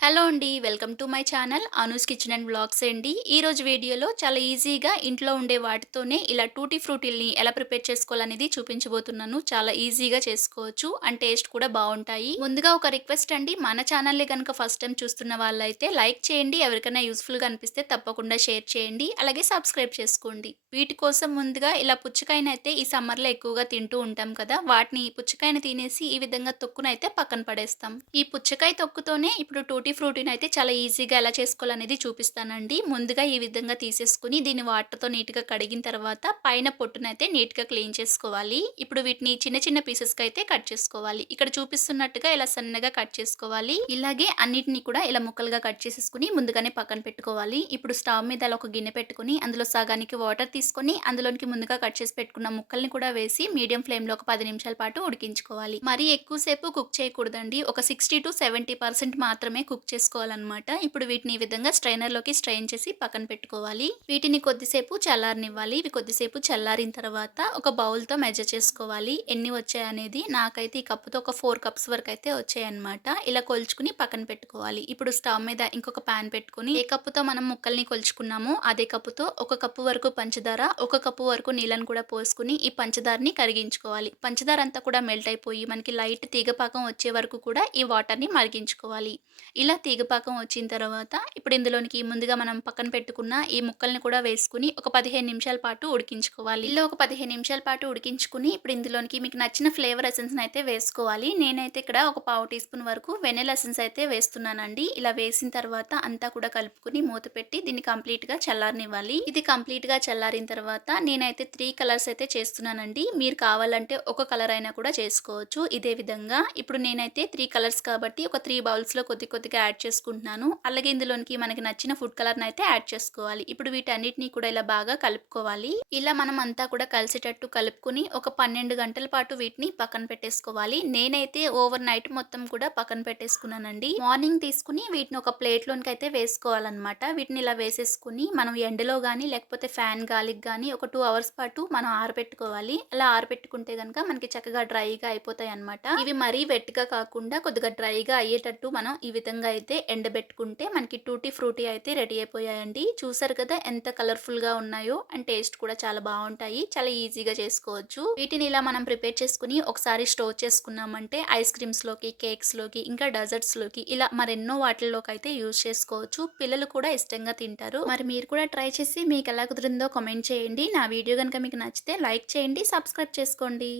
Hello అండి. Welcome to my channel Anu's kitchen and vlogs అండి. ఈరోజు వీడియోలో చాలా ఈజీగా ఇంట్లో ఉండే వాటితోనే ఇలా టూటీ ఫ్రూటీల్ని ఎలా ప్రిపేర్ చేసుకోవాలనేది చూపించబోతున్నాను. చాలా ఈజీగా చేసుకోవచ్చు అండ్ టేస్ట్ కూడా బావుంటాయి. ముందుగా ఒక రిక్వెస్ట్ అండి, మన ఛానల్‌ని గనుక ఫస్ట్ టైమ్ చూస్తున్న వాళ్ళైతే లైక్ చేయండి. ఎవరికైనా యూజ్‌ఫుల్‌గా అనిపిస్తే తప్పకుండా షేర్ చేయండి. అలాగే సబ్స్క్రైబ్ చేసుకోండి. వీటి కోసం ముందుగా ఇలా పుచ్చకాయనైతే ఈ సమ్మర్‌లో ఎక్కువగా తింటూ ఉంటాం కదా! వాటిని పుచ్చకాయని తినేసి ఈ విధంగా తొక్కునైతే పక్కన పడేస్తాం. ఈ పుచ్చకాయ తొక్కుతోనే ఇప్పుడు టూటీ ఫ్రూటీనైతే చాలా ఈజీగా ఎలా చేసుకోవాలనేది చూపిస్తానండి. ముందుగా ఈ విధంగా తీసేసుకొని దీన్ని వాటర్‌తో నీట్‌గా కడిగిన తర్వాత పైన పొట్టునైతే నీట్‌గా క్లీన్ చేసుకోవాలి. ఇప్పుడు వీటిని చిన్న చిన్న పీసెస్‌గా అయితే కట్ చేసుకోవాలి. ఇక్కడ చూపిస్తున్నట్టుగా ఇలా సన్నగా కట్ చేసుకోవాలి. ఇలాగే అన్నిటిని కూడా ఇలా ముక్కలుగా కట్ చేసేసుకొని ముందుగానే పక్కన పెట్టుకోవాలి. ఇప్పుడు స్టవ్ మీద అలా ఒక గిన్నె పెట్టుకొని అందులో సగానికి వాటర్ తీసుకొని అందులోనికి ముందుగా కట్ చేసి పెట్టుకున్న ముక్కల్ని కూడా వేసి మీడియం ఫ్లేమ్‌లో ఒక 10 నిమిషాల పాటు ఉడికించుకోవాలి. మరీ ఎక్కువ సేపు కుక్ చేయకూడదండి. ఒక 60-70% మాత్రమే కుక్ చేసుకోవాలన్నమాట. ఇప్పుడు వీటిని ఈ విధంగా స్ట్రైనర్‌లోకి స్ట్రెయిన్ చేసి పక్కన పెట్టుకోవాలి. వీటిని కొద్దిసేపు చల్లారనివ్వాలి. ఇవి కొద్దిసేపు చల్లారిన తర్వాత ఒక బౌల్‌తో మెజర్ చేసుకోవాలి. ఎన్ని వచ్చాయనేది నాకైతే ఈ కప్పుతో ఒక 4 కప్స్ వరకైతే వచ్చాయన్నమాట. ఇలా కొలుచుకొని పక్కన పెట్టుకోవాలి. ఇప్పుడు స్టవ్ మీద ఇంకొక పాన్ పెట్టుకొని ఏ కప్పుతో మనం ముక్కల్ని కొలుచుకున్నామో అదే కప్పుతో ఒక కప్పు వరకు పంచదార, ఒక కప్పు వరకు నీళ్ళని కూడా పోసుకొని ఈ పంచదారని కరిగించుకోవాలి. పంచదార అంతా కూడా మెల్ట్ అయిపోయి మనకి లైట్ తీగ పాకం వచ్చే వరకు కూడా ఈ వాటర్‌ని మరిగించుకోవాలి. ఇలా తీగ పాకం వచ్చిన తర్వాత ఇప్పుడు ఇందులోనికి ముందుగా మనం పక్కన పెట్టుకున్న ఈ ముక్కల్ని కూడా వేసుకొని ఒక 15 నిమిషాల పాటు ఉడికించుకోవాలి. ఇలా ఒక 15 నిమిషాల పాటు ఉడికించుకొని ఇప్పుడు ఇందులోనికి మీకు నచ్చిన ఫ్లేవర్ ఎసెన్స్‌ని అయితే వేసుకోవాలి. నేనైతే ఇక్కడ ఒక పావు టీ స్పూన్ వరకు వెనిల్లా ఎసెన్స్ అయితే వేస్తున్నానండి. ఇలా వేసిన తర్వాత అంతా కూడా కలుపుకొని మూత పెట్టి దీన్ని కంప్లీట్‌గా చల్లారనివ్వాలి. ఇది కంప్లీట్‌గా చల్లారిన తర్వాత నేనైతే 3 కలర్స్ అయితే చేస్తున్నానండి. మీరు కావాలంటే ఒక కలర్ అయినా కూడా చేసుకోవచ్చు. ఇదే విధంగా ఇప్పుడు నేనైతే 3 కలర్స్ కాబట్టి ఒక 3 బౌల్స్‌లో కొద్దిగా యాడ్ చేసుకుంటున్నాను. అలాగే ఇందులోనికి మనకి నచ్చిన ఫుడ్ కలర్‌ని అయితే యాడ్ చేసుకోవాలి. ఇప్పుడు వీటన్నిటిని కూడా ఇలా బాగా కలుపుకోవాలి. ఇలా మనం అంతా కూడా కలిసేటట్టు కలుపుకొని ఒక 12 గంటల పాటు వీటిని పక్కన పెట్టేసుకోవాలి. నేనైతే ఓవర్ నైట్ మొత్తం కూడా పక్కన పెట్టేసుకున్నానండి. మార్నింగ్ తీసుకొని వీటిని ఒక ప్లేట్‌లోనికి అయితే వేసుకోవాలన్నమాట. వీటిని ఇలా వేసేసుకొని మనం ఎండలో గాని లేకపోతే ఫ్యాన్ గాలికి గాని ఒక 2 అవర్స్ పాటు మనం ఆరబెట్టుకోవాలి. అలా ఆరబెట్టుకుంటే గనుక మనకి చక్కగా డ్రైగా అయిపోతాయన్నమాట. ఇవి మరీ వెట్‌గా కాకుండా కొద్దిగా డ్రైగా అయ్యేటట్టు మనం ఈ విధంగా అయితే ఎండబెట్టుకుంటే మనకి టూటీ ఫ్రూటీ అయితే రెడీ అయిపోయాయండి. చూసారు కదా ఎంత కలర్‌ఫుల్‌గా ఉన్నాయో అండ్ టేస్ట్ కూడా చాలా బావుంటాయి. చాలా ఈజీగా చేసుకోవచ్చు. వీటిని ఇలా మనం ప్రిపేర్ చేసుకొని ఒకసారి స్టోర్ చేసుకున్నామంటే ఐస్ క్రీమ్స్‌లోకి, కేక్స్‌లోకి ఇంకా డెజర్ట్స్‌లోకి ఇలా మరెన్నో వాటిల్లోకైతే యూజ్ చేసుకోవచ్చు. పిల్లలు కూడా ఇష్టంగా తింటారు. మరి మీరు కూడా ట్రై చేసి మీకు ఎలా కుదిరిందో కామెంట్ చేయండి. నా వీడియో గనుక మీకు నచ్చితే లైక్ చేయండి, సబ్స్క్రైబ్ చేసుకోండి.